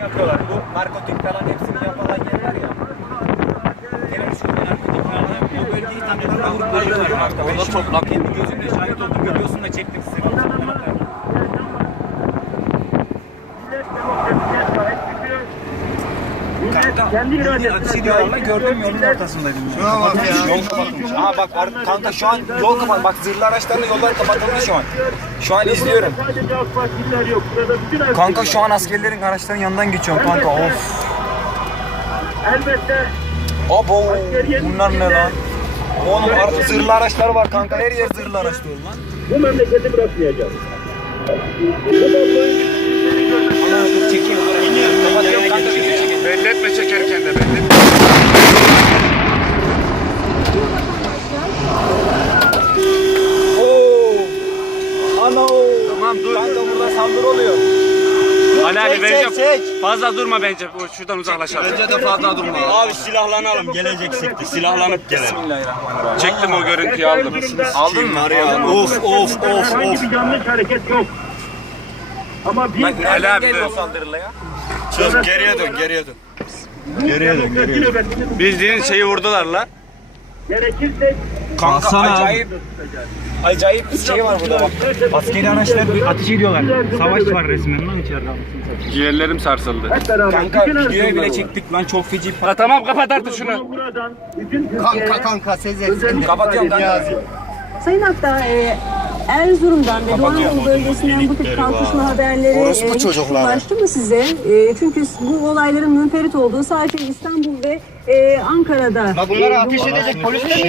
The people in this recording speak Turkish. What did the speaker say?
yapıyorlar. Bu narkotik falan hepsini yapılan yer var ya. Genel şu narkotik falan o bölgeyi bölgeleri var. Orada çok kendi gözümle şahit oldum. Videosunu da çektim size. Kanka kendi iradesine sahip gördüm yolun ortasındaydım. Şuna bak ya. Yol kapatılmış. Aha bak kanka şu an yol kapat. Bak zırhlı araçlarla yollar kapatıldı şu an. Şu an izliyorum. Kanka şu an askerlerin araçların yanından geçiyorum kanka of. Elbette Abo bunlar ne lan? Oğlum ar- zırhlı araçlar var kanka her yer zırhlı araç dolu lan. bu memleketi bırakmayacağız. Ana dur çekeyim dur. O. Tamam dur. Kanka burada saldırı oluyor. Ali abi Çek, bence fazla durma bence. Şuradan uzaklaşalım. Bence de fazla durma. Abi silahlanalım. Gelecek sikti. Silahlanıp gelelim. Bismillahirrahmanirrahim. Çektim o görüntüyü aldım. Aldın mı? Var ya. Of of of Herhangi of. bir yanlış hareket yok. Ama biz Bak Ali abi de-? Çık geriye dön geriye dön. Geriye dön geriye dön. Bildiğin şeyi vurdular la. gerekirse Kanka Baksana acayip acayip bir şey var burada bak. Askeri araçlar bir ateş ediyorlar. Savaş var resmen lan içeride. Ciğerlerim sarsıldı. Kanka Erzurumlar bile çektik lan çok feci. Ha, tamam kapat artık şunu. Kanka kanka Sezer. Kapatıyorum kanka. Sayın Akta, e, Erzurum'dan ve Doğu Anadolu bölgesinden bu tip kalkışma haberleri Orospu e, ulaştı mı size? E, çünkü bu olayların münferit olduğu sadece İstanbul ve e, Ankara'da. bunlara e, ateş edecek polis de mi yok?